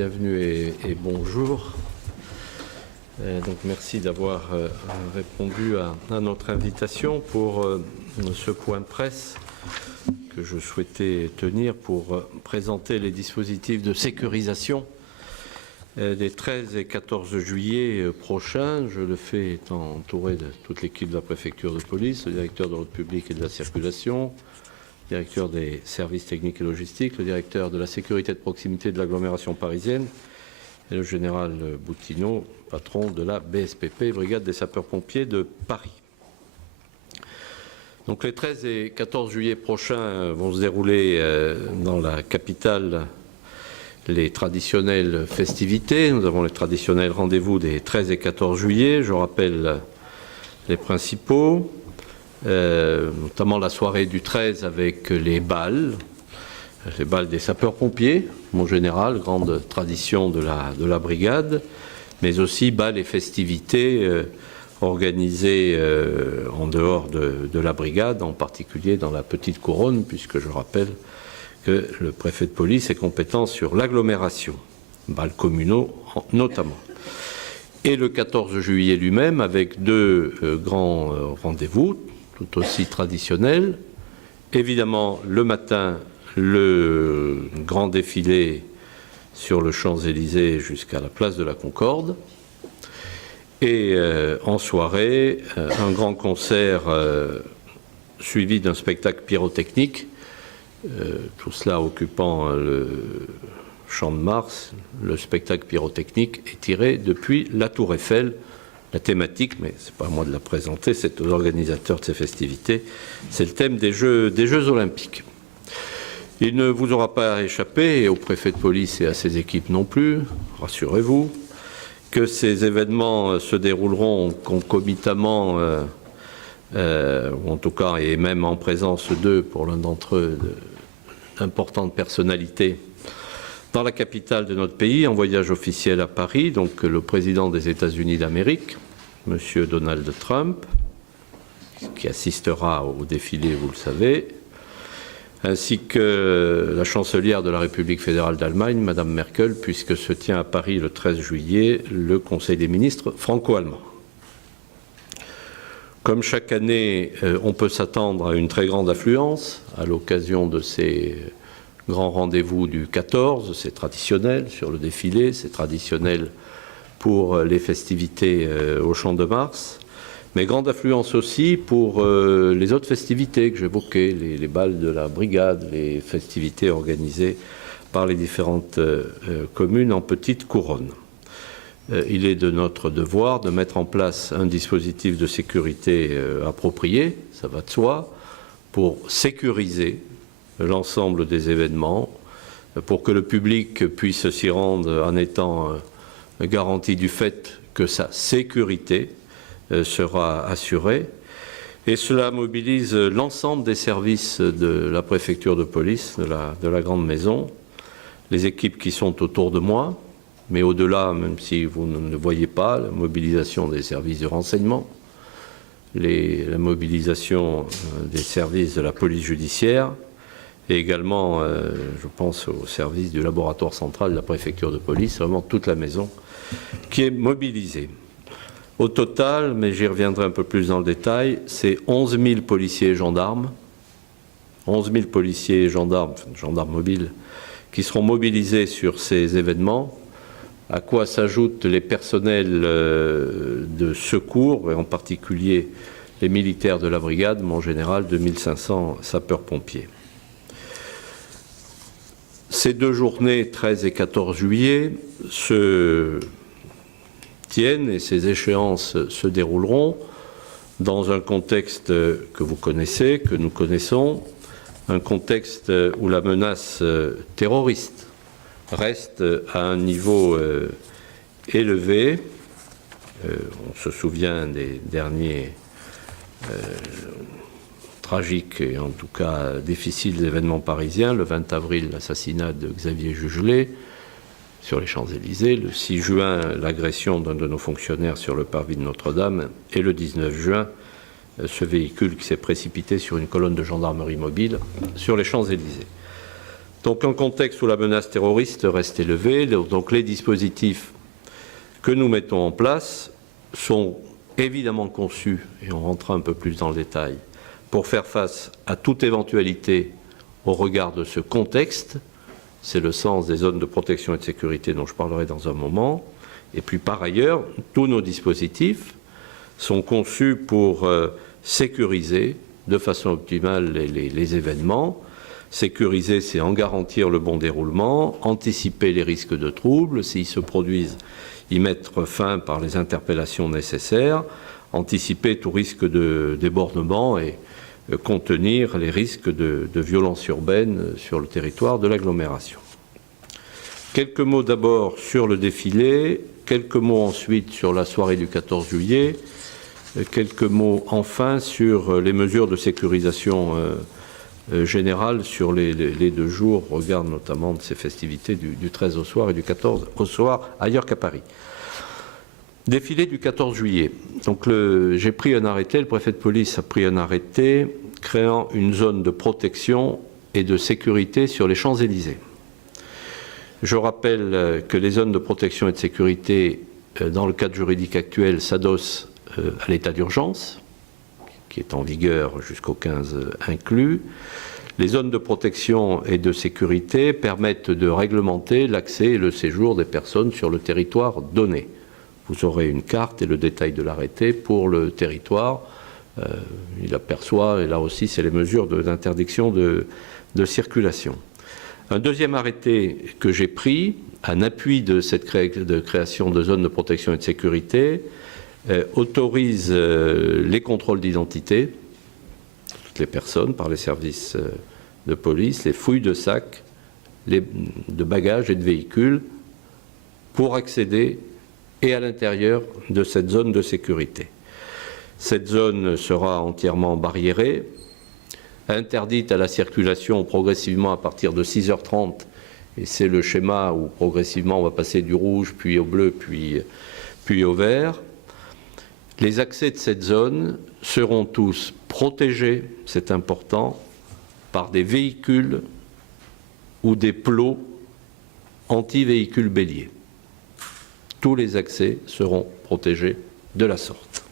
bienvenue et bonjour. Donc merci d'avoir répondu à notre invitation pour ce point de presse que je souhaitais tenir pour présenter les dispositifs de sécurisation des 13 et 14 juillet prochains. Je le fais étant entouré de toute l'équipe de la préfecture de police, le directeur de l'ordre public et de la circulation, le directeur des services techniques et logistiques, le directeur de la sécurité de proximité de l'agglomération parisienne et le général Boutineau, patron de la BSPP, Brigade des sapeurs-pompiers de Paris. Donc les 13 et 14 juillet prochains vont se dérouler dans la capitale les traditionnelles festivités. Nous avons les traditionnels rendez-vous des 13 et 14 juillet. Je rappelle les principaux, notamment la soirée du 13 avec les balles des sapeurs-pompiers, mon général, grande tradition de la brigade, mais aussi balles et festivités organisées en dehors de la brigade, en particulier dans la Petite Couronne, puisque je rappelle que le préfet de police est compétent sur l'agglomération, balles communaux notamment. Et le 14 juillet lui-même, avec deux grands rendez-vous, tout aussi traditionnels. Évidemment, le matin, le grand défilé sur le Champs-Élysées jusqu'à la place de la Concorde. Et en soirée, un grand concert suivi d'un spectacle pyrotechnique, tout cela occupant le Champ de Mars. Le spectacle pyrotechnique est tiré depuis la Tour Eiffel. La thématique, mais ce n'est pas à moi de la présenter, c'est aux organisateurs de ces festivités, c'est le thème des Jeux olympiques. Il ne vous aura pas échappé, et au préfet de police et à ses équipes non plus, rassurez-vous, que ces événements se dérouleront concomitamment, ou en tout cas, et même en présence d'eux, pour l'un d'entre eux, d'importantes personnalités, dans la capitale de notre pays, en voyage officiel à Paris, donc le président des États-Unis d'Amérique, M. Donald Trump, qui assistera au défilé, vous le savez, ainsi que la chancelière de la République fédérale d'Allemagne, Mme Merkel, puisque se tient à Paris le 13 juillet le Conseil des ministres franco-allemand. Comme chaque année, on peut s'attendre à une très grande affluence à l'occasion de ces grands rendez-vous du 14, c'est traditionnel sur le défilé, c'est traditionnel pour les festivités au Champ de Mars. Mais grande affluence aussi pour les autres festivités que j'évoquais, les balles de la brigade, les festivités organisées par les différentes communes en Petite Couronne. Il est de notre devoir de mettre en place un dispositif de sécurité approprié, ça va de soi, pour sécuriser l'ensemble des événements, pour que le public puisse s'y rendre en étant garanti du fait que sa sécurité sera assurée. Et cela mobilise l'ensemble des services de la préfecture de police, de la Grande Maison, les équipes qui sont autour de moi, mais au-delà, même si vous ne le voyez pas, la mobilisation des services de renseignement, la mobilisation des services de la police judiciaire, et également, je pense au service du laboratoire central de la préfecture de police, vraiment toute la maison qui est mobilisée. Au total, mais j'y reviendrai un peu plus dans le détail, c'est 11 000 policiers et gendarmes, 11 000 policiers et gendarmes mobiles, qui seront mobilisés sur ces événements, à quoi s'ajoutent les personnels de secours, et en particulier les militaires de la brigade, mais en général 2500 sapeurs-pompiers. Ces deux journées, 13 et 14 juillet, se tiennent et ces échéances se dérouleront dans un contexte que vous connaissez, que nous connaissons, un contexte où la menace terroriste reste à un niveau élevé. On se souvient des derniers tragiques et en tout cas difficiles événements parisiens. Le 20 avril, l'assassinat de Xavier Jugelé sur les Champs-Élysées. Le 6 juin, l'agression d'un de nos fonctionnaires sur le parvis de Notre-Dame. Et le 19 juin, ce véhicule qui s'est précipité sur une colonne de gendarmerie mobile sur les Champs-Élysées. Donc un contexte où la menace terroriste reste élevée, donc les dispositifs que nous mettons en place sont évidemment conçus, et on rentrera un peu plus dans le détail, pour faire face à toute éventualité au regard de ce contexte. C'est le sens des zones de protection et de sécurité dont je parlerai dans un moment. Et puis par ailleurs, tous nos dispositifs sont conçus pour sécuriser de façon optimale les événements. Sécuriser, c'est en garantir le bon déroulement, anticiper les risques de troubles, s'ils se produisent, y mettre fin par les interpellations nécessaires, anticiper tout risque de débordement et contenir les risques de violence urbaine sur le territoire de l'agglomération. Quelques mots d'abord sur le défilé, quelques mots ensuite sur la soirée du 14 juillet, quelques mots enfin sur les mesures de sécurisation générale sur les 2 jours, au regard notamment de ces festivités du 13 au soir et du 14 au soir, ailleurs qu'à Paris. Défilé du 14 juillet. Donc j'ai pris un arrêté, le préfet de police a pris un arrêté créant une zone de protection et de sécurité sur les Champs-Élysées. Je rappelle que les zones de protection et de sécurité, dans le cadre juridique actuel, s'adossent à l'état d'urgence, qui est en vigueur jusqu'au 15 inclus. Les zones de protection et de sécurité permettent de réglementer l'accès et le séjour des personnes sur le territoire donné. Vous aurez une carte et le détail de l'arrêté pour le territoire. Il aperçoit, et là aussi, c'est les mesures d'interdiction de circulation. Un deuxième arrêté que j'ai pris, en appui de cette création de zones de protection et de sécurité, autorise les contrôles d'identité de toutes les personnes par les services de police, les fouilles de sacs, de bagages et de véhicules pour accéder et à l'intérieur de cette zone de sécurité. Cette zone sera entièrement barriérée, interdite à la circulation progressivement à partir de 6h30, et c'est le schéma où progressivement on va passer du rouge, puis au bleu, puis au vert. Les accès de cette zone seront tous protégés, c'est important, par des véhicules ou des plots anti-véhicules béliers. Tous les accès seront protégés de la sorte.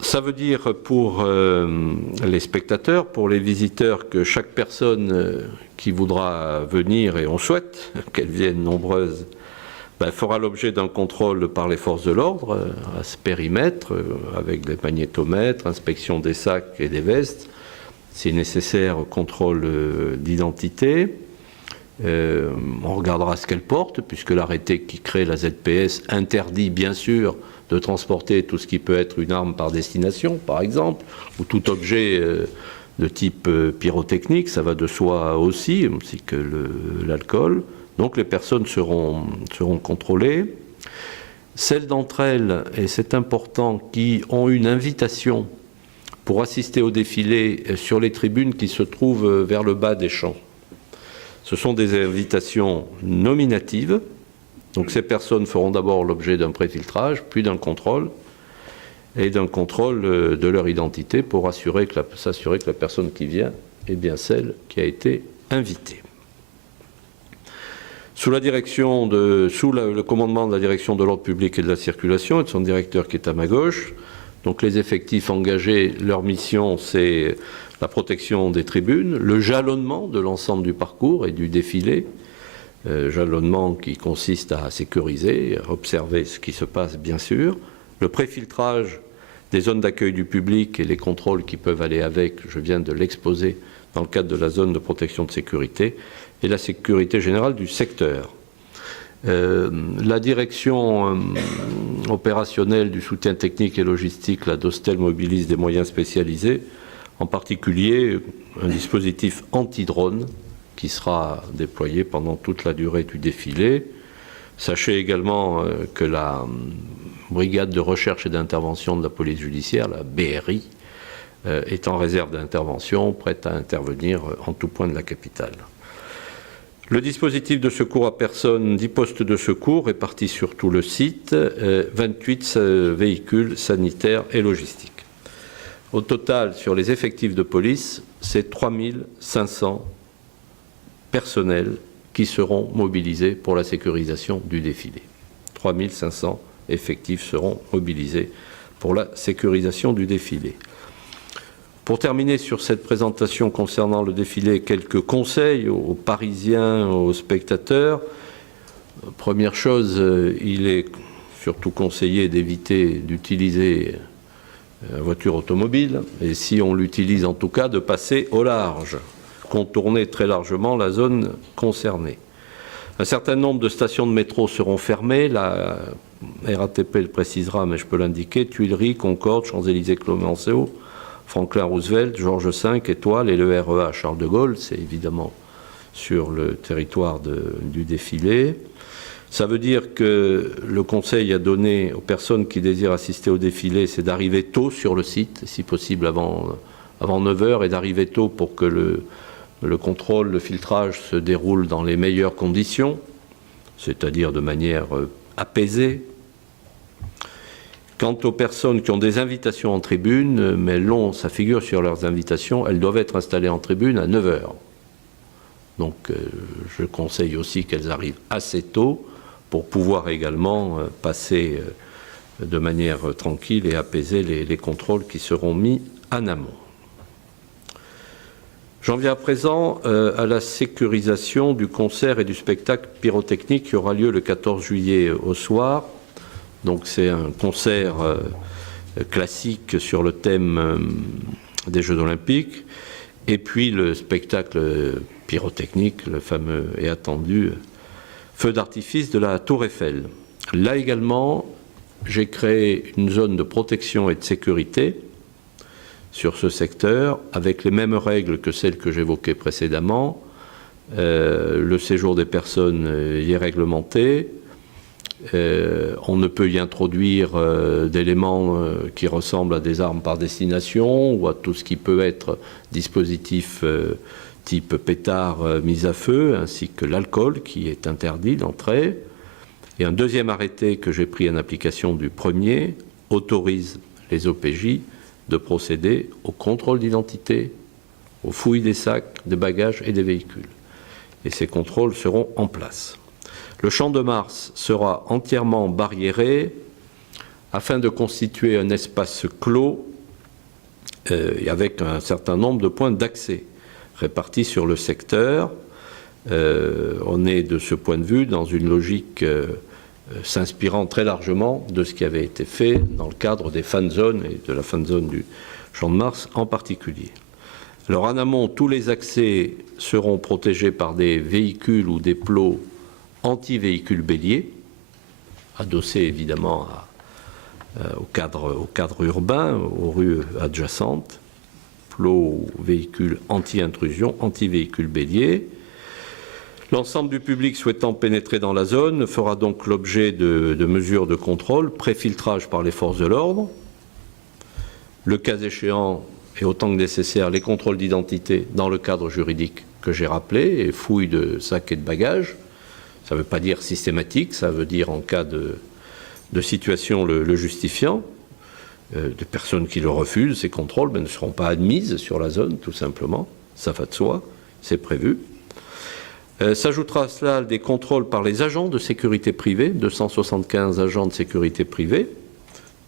Ça veut dire pour les spectateurs, pour les visiteurs, que chaque personne qui voudra venir, et on souhaite qu'elle vienne nombreuse, fera l'objet d'un contrôle par les forces de l'ordre à ce périmètre, avec des magnétomètres, inspection des sacs et des vestes, si nécessaire, contrôle d'identité. On regardera ce qu'elle porte, puisque l'arrêté qui crée la ZPS interdit bien sûr de transporter tout ce qui peut être une arme par destination, par exemple, ou tout objet de type pyrotechnique, ça va de soi aussi, ainsi que l'alcool. Donc les personnes seront contrôlées. Celles d'entre elles, et c'est important, qui ont une invitation pour assister au défilé sur les tribunes qui se trouvent vers le bas des champs. Ce sont des invitations nominatives. Donc ces personnes feront d'abord l'objet d'un préfiltrage, puis d'un contrôle, et d'un contrôle de leur identité pour s'assurer que la personne qui vient est bien celle qui a été invitée. Sous le commandement de la direction de l'ordre public et de la circulation et de son directeur qui est à ma gauche, donc les effectifs engagés, leur mission c'est la protection des tribunes, le jalonnement de l'ensemble du parcours et du défilé, jalonnement qui consiste à sécuriser, à observer ce qui se passe bien sûr, le préfiltrage des zones d'accueil du public et les contrôles qui peuvent aller avec, je viens de l'exposer dans le cadre de la zone de protection de sécurité, et la sécurité générale du secteur. La direction opérationnelle du soutien technique et logistique, la Dostel, mobilise des moyens spécialisés, en particulier un dispositif anti-drone qui sera déployé pendant toute la durée du défilé. Sachez également que la brigade de recherche et d'intervention de la police judiciaire, la BRI, est en réserve d'intervention, prête à intervenir en tout point de la capitale. Le dispositif de secours à personne, 10 postes de secours répartis sur tout le site, 28 véhicules sanitaires et logistiques. Au total, sur les effectifs de police, c'est 3500 personnels qui seront mobilisés pour la sécurisation du défilé. 3500 effectifs seront mobilisés pour la sécurisation du défilé. Pour terminer sur cette présentation concernant le défilé, quelques conseils aux Parisiens, aux spectateurs. Première chose, il est surtout conseillé d'éviter d'utiliser la voiture automobile, et si on l'utilise en tout cas, de passer au large, contourner très largement la zone concernée. Un certain nombre de stations de métro seront fermées, la RATP le précisera, mais je peux l'indiquer, Tuileries, Concorde, Champs-Élysées, Clemenceau, Franklin Roosevelt, Georges V, Étoile et le REA Charles de Gaulle, c'est évidemment sur le territoire du défilé. Ça veut dire que le Conseil a donné aux personnes qui désirent assister au défilé, c'est d'arriver tôt sur le site, si possible avant 9h, et d'arriver tôt pour que le contrôle, le filtrage se déroule dans les meilleures conditions, c'est-à-dire de manière apaisée. Quant aux personnes qui ont des invitations en tribune, mais ça figure sur leurs invitations, elles doivent être installées en tribune à 9h. Donc je conseille aussi qu'elles arrivent assez tôt pour pouvoir également passer de manière tranquille et apaiser les contrôles qui seront mis en amont. J'en viens à présent à la sécurisation du concert et du spectacle pyrotechnique qui aura lieu le 14 juillet au soir. Donc c'est un concert classique sur le thème des Jeux olympiques, et puis le spectacle pyrotechnique, le fameux et attendu feu d'artifice de la Tour Eiffel. Là également, j'ai créé une zone de protection et de sécurité sur ce secteur, avec les mêmes règles que celles que j'évoquais précédemment. Le séjour des personnes y est réglementé. On ne peut y introduire d'éléments qui ressemblent à des armes par destination ou à tout ce qui peut être dispositif type pétard mis à feu, ainsi que l'alcool qui est interdit d'entrée. Et un deuxième arrêté que j'ai pris en application du premier autorise les OPJ de procéder au contrôle d'identité, aux fouilles des sacs, des bagages et des véhicules. Et ces contrôles seront en place. Le Champ de Mars sera entièrement barriéré afin de constituer un espace clos avec un certain nombre de points d'accès répartis sur le secteur. On est de ce point de vue dans une logique s'inspirant très largement de ce qui avait été fait dans le cadre des fan zones et de la fan zone du Champ de Mars en particulier. Alors en amont, tous les accès seront protégés par des véhicules ou des plots anti-véhicules béliers, adossés évidemment au cadre urbain, aux rues adjacentes, plots ou véhicules anti-intrusion, anti-véhicules béliers. L'ensemble du public souhaitant pénétrer dans la zone fera donc l'objet de mesures de contrôle, pré-filtrage par les forces de l'ordre, le cas échéant et autant que nécessaire les contrôles d'identité dans le cadre juridique que j'ai rappelé, et fouilles de sacs et de bagages. Ça ne veut pas dire systématique, ça veut dire en cas de situation le justifiant. Des personnes qui le refusent, ces contrôles ne seront pas admises sur la zone, tout simplement. Ça va de soi, c'est prévu. S'ajoutera à cela des contrôles par les agents de sécurité privée, 275 agents de sécurité privée,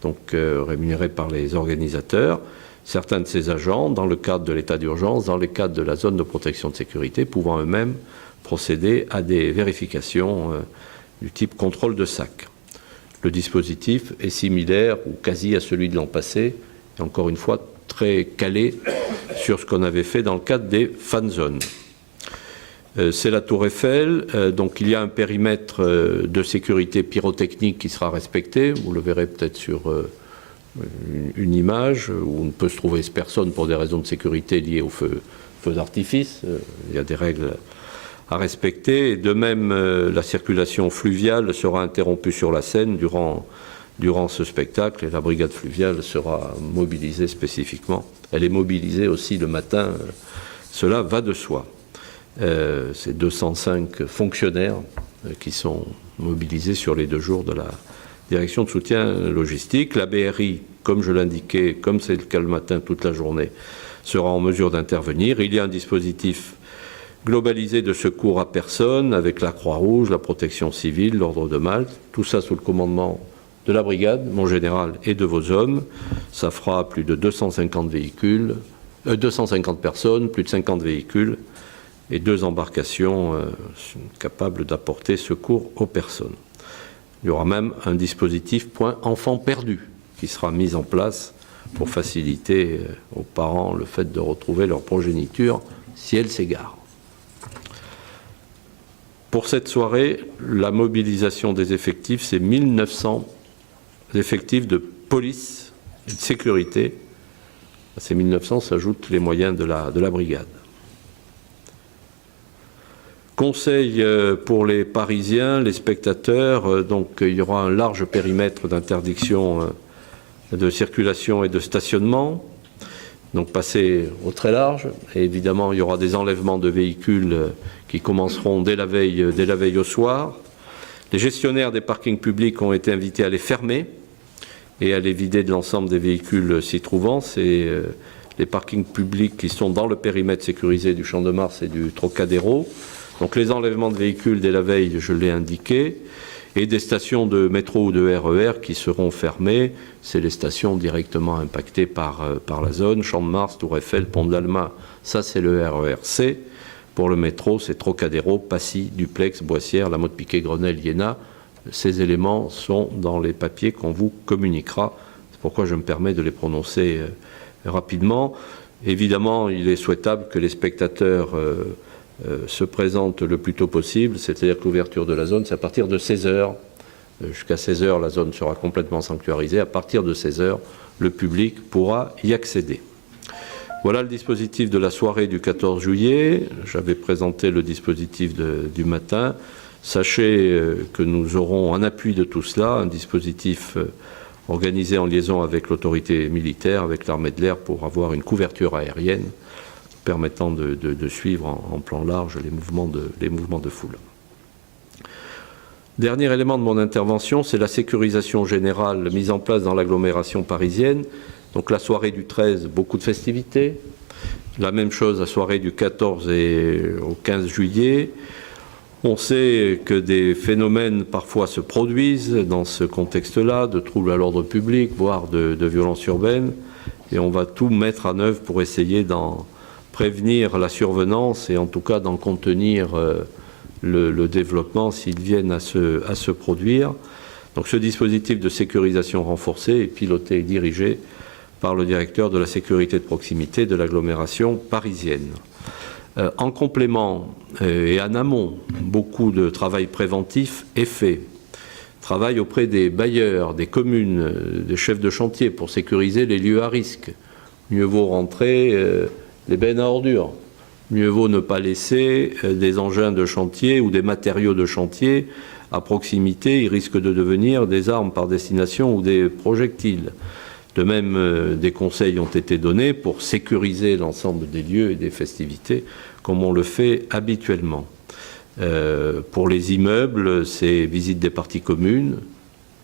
donc rémunérés par les organisateurs. Certains de ces agents, dans le cadre de l'état d'urgence, dans le cadre de la zone de protection de sécurité, pouvant eux-mêmes procéder à des vérifications du type contrôle de sac. Le dispositif est similaire ou quasi à celui de l'an passé, et encore une fois très calé sur ce qu'on avait fait dans le cadre des fan zones. C'est la Tour Eiffel, donc il y a un périmètre de sécurité pyrotechnique qui sera respecté. Vous le verrez peut-être sur une image où ne peut se trouver personne pour des raisons de sécurité liées au feu d'artifice. Il y a des règles à respecter. Et de même, la circulation fluviale sera interrompue sur la Seine durant ce spectacle, et la brigade fluviale sera mobilisée spécifiquement. Elle est mobilisée aussi le matin, cela va de soi. C'est 205 fonctionnaires qui sont mobilisés sur les 2 jours de direction de soutien logistique. La BRI, comme je l'indiquais, comme c'est le cas le matin toute la journée, sera en mesure d'intervenir. Il y a un dispositif globalisé de secours à personne avec la Croix-Rouge, la protection civile, l'Ordre de Malte, tout ça sous le commandement de la brigade, mon général, et de vos hommes. Ça fera plus de 250 personnes, plus de 50 véhicules et 2 embarcations capables d'apporter secours aux personnes. Il y aura même un dispositif point enfant perdu qui sera mis en place pour faciliter aux parents le fait de retrouver leur progéniture si elle s'égare. Pour cette soirée, la mobilisation des effectifs, c'est 1900 effectifs de police et de sécurité. À ces 1900 s'ajoutent les moyens de la brigade. Conseil pour les Parisiens, les spectateurs, donc il y aura un large périmètre d'interdiction de circulation et de stationnement, donc passer au très large. Et évidemment, il y aura des enlèvements de véhicules qui commenceront dès la veille au soir. Les gestionnaires des parkings publics ont été invités à les fermer et à les vider de l'ensemble des véhicules s'y trouvant. C'est les parkings publics qui sont dans le périmètre sécurisé du Champ de Mars et du Trocadéro. Donc les enlèvements de véhicules dès la veille, je l'ai indiqué, et des stations de métro ou de RER qui seront fermées. C'est les stations directement impactées par la zone. Champ de Mars, Tour Eiffel, Pont de l'Alma, ça c'est le RER C. Pour le métro, c'est Trocadéro, Passy, Duplex, Boissière, La Motte-Piquet, Grenelle, Iéna. Ces éléments sont dans les papiers qu'on vous communiquera. C'est pourquoi je me permets de les prononcer rapidement. Évidemment, il est souhaitable que les spectateurs se présentent le plus tôt possible, c'est-à-dire que l'ouverture de la zone, c'est à partir de 16h. Jusqu'à 16h, la zone sera complètement sanctuarisée. À partir de 16h, le public pourra y accéder. Voilà le dispositif de la soirée du 14 juillet. J'avais présenté le dispositif du matin. Sachez que nous aurons en appui de tout cela un dispositif organisé en liaison avec l'autorité militaire, avec l'armée de l'air, pour avoir une couverture aérienne permettant de suivre en plan large les mouvements de foule. Dernier élément de mon intervention, c'est la sécurisation générale mise en place dans l'agglomération parisienne. Donc la soirée du 13, beaucoup de festivités. La même chose, la soirée du 14 et au 15 juillet. On sait que des phénomènes parfois se produisent dans ce contexte-là, de troubles à l'ordre public, voire de violences urbaines. Et on va tout mettre en œuvre pour essayer d'en prévenir la survenance et en tout cas d'en contenir le développement s'ils viennent à se produire. Donc ce dispositif de sécurisation renforcée est piloté et dirigé par le directeur de la sécurité de proximité de l'agglomération parisienne. En complément et en amont, beaucoup de travail préventif est fait. Travail auprès des bailleurs, des communes, des chefs de chantier pour sécuriser les lieux à risque. Mieux vaut rentrer les bennes à ordures. Mieux vaut ne pas laisser des engins de chantier ou des matériaux de chantier à proximité. Ils risquent de devenir des armes par destination ou des projectiles. De même, des conseils ont été donnés pour sécuriser l'ensemble des lieux et des festivités, comme on le fait habituellement. Pour les immeubles, c'est visite des parties communes,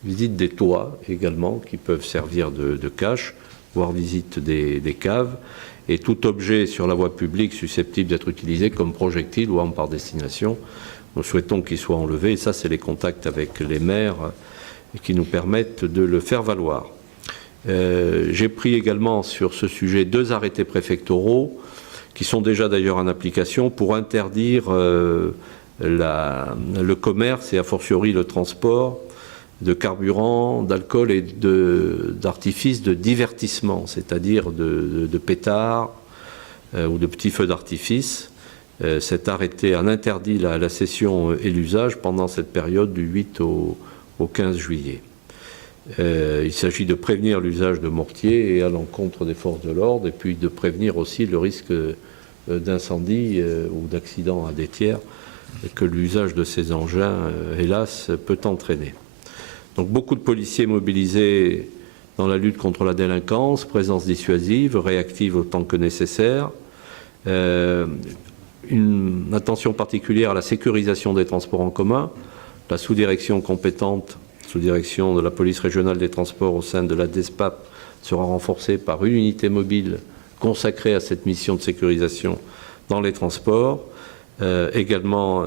visite des toits également, qui peuvent servir de cache, voire visite des caves, et tout objet sur la voie publique susceptible d'être utilisé comme projectile ou arme par destination. Nous souhaitons qu'il soit enlevé, et ça, c'est les contacts avec les maires qui nous permettent de le faire valoir. J'ai pris également sur ce sujet 2 arrêtés préfectoraux qui sont déjà d'ailleurs en application pour interdire le commerce et a fortiori le transport de carburant, d'alcool et d'artifices de divertissement, c'est-à-dire de pétards ou de petits feux d'artifice. Cet arrêté en interdit la cession et l'usage pendant cette période du 8 au 15 juillet. Il s'agit de prévenir l'usage de mortiers et à l'encontre des forces de l'ordre, et puis de prévenir aussi le risque d'incendie ou d'accident à des tiers que l'usage de ces engins, hélas, peut entraîner. Donc beaucoup de policiers mobilisés dans la lutte contre la délinquance, présence dissuasive, réactive autant que nécessaire, une attention particulière à la sécurisation des transports en commun. La sous-direction compétente sous direction de la police régionale des transports au sein de la DESPAP, sera renforcée par une unité mobile consacrée à cette mission de sécurisation dans les transports. Également,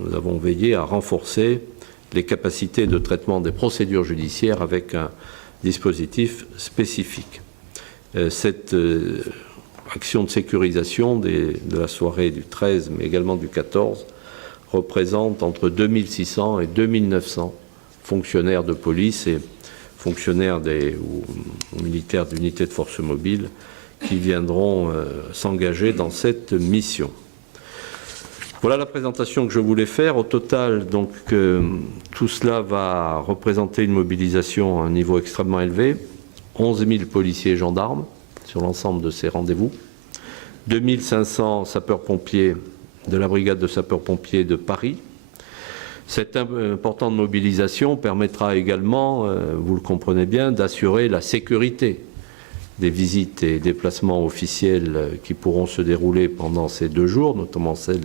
nous avons veillé à renforcer les capacités de traitement des procédures judiciaires avec un dispositif spécifique. Cette action de sécurisation de la soirée du 13, mais également du 14, représente entre 2600 et 2900 fonctionnaires de police et fonctionnaires ou militaires d'unités de force mobile qui viendront s'engager dans cette mission. Voilà la présentation que je voulais faire. Au total, donc, tout cela va représenter une mobilisation à un niveau extrêmement élevé. 11 000 policiers et gendarmes sur l'ensemble de ces rendez-vous. 2500 sapeurs-pompiers de la brigade de sapeurs-pompiers de Paris. Cette importante mobilisation permettra également, vous le comprenez bien, d'assurer la sécurité des visites et déplacements officiels qui pourront se dérouler pendant ces 2 jours, notamment celle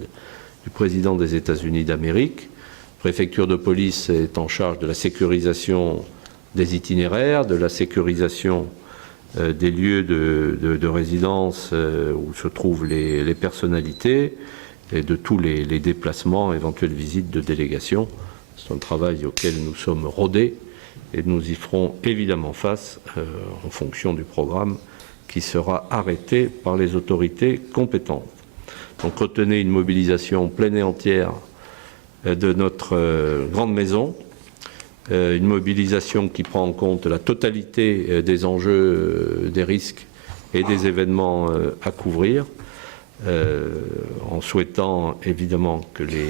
du président des États-Unis d'Amérique. La préfecture de police est en charge de la sécurisation des itinéraires, de la sécurisation des lieux de résidence où se trouvent les personnalités et de tous les déplacements, éventuelles visites de délégation. C'est un travail auquel nous sommes rodés et nous y ferons évidemment face en fonction du programme qui sera arrêté par les autorités compétentes. Donc retenez une mobilisation pleine et entière de notre grande maison, une mobilisation qui prend en compte la totalité des enjeux, des risques et des événements à couvrir, en souhaitant évidemment que les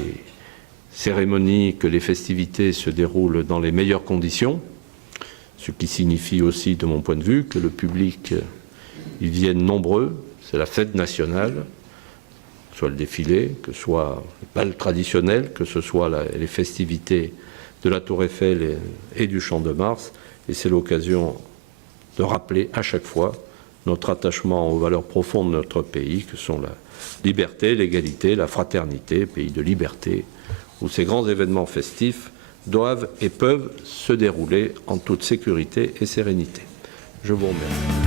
cérémonies, que les festivités se déroulent dans les meilleures conditions, ce qui signifie aussi, de mon point de vue, que le public y vienne nombreux. C'est la fête nationale, que ce soit le défilé, que ce soit le bal traditionnel, que ce soit les festivités de la Tour Eiffel et du Champ de Mars. Et c'est l'occasion de rappeler à chaque fois notre attachement aux valeurs profondes de notre pays, que sont la liberté, l'égalité, la fraternité, pays de liberté, où ces grands événements festifs doivent et peuvent se dérouler en toute sécurité et sérénité. Je vous remercie.